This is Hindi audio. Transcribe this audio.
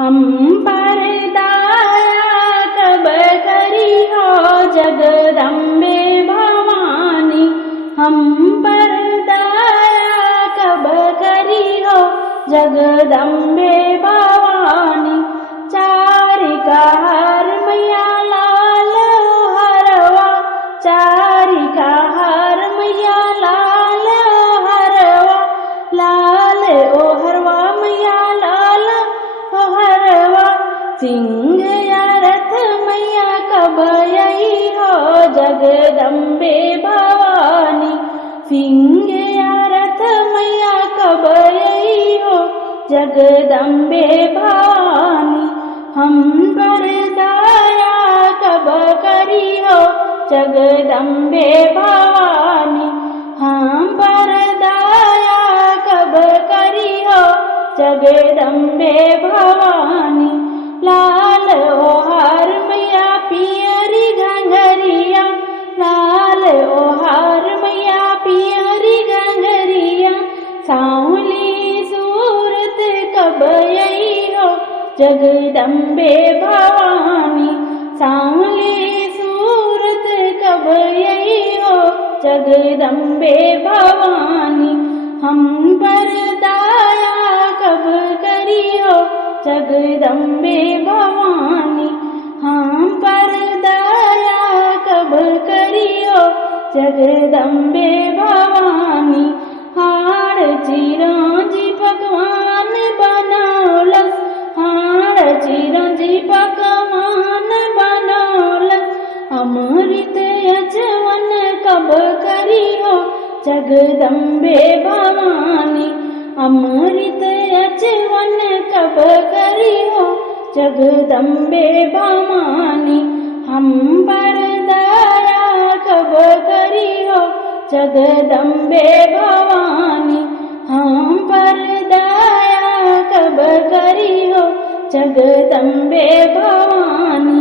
हम पर दया कब करी हो जगदम्बे भवानी। हम पर दया कब करी हो जगदम्बे भवानी। चारिका हार मैया लाल हरवा, चारिका हार मैया लाल हरवा। लाल ओ हरवा मैया लाल ओ हरवा। सिंह या रथ मैया कब आई हो जगदम्बे भवानी। सिंह या रथ मैया कब आई हो जगदम्बे भवानी। हम पर दया कब करी हो जगदम्बे भवानी। हम पर दया कब करी हो जगदम्बे भवानी। लाल ओ हार मैया पियरी घंघरिया, लाल ओ हार मैया पियरी घंघरिया। सांवली सूरत कब आई हो जगदम्बे भवानी। सांवली सूरत कब आई हो जगदम्बे भवानी। हम पर दया कब करी हो जगदम्बे भवानी। हम पर दया कब करी हो जगदम्बे भवानी। हाड़ चिरंजी पकवान बनौलस, हाड़ चिरंजी पकवान बनौलस। अमृत यजवन कब करी हो जगदम्बे भवानी। अमृत यजवन कब करी हो जगदम्बे भवानी। हम पर दया कब करी हो जगदम्बे भवानी। हम पर दया कब करी हो जगदम्बे भवानी।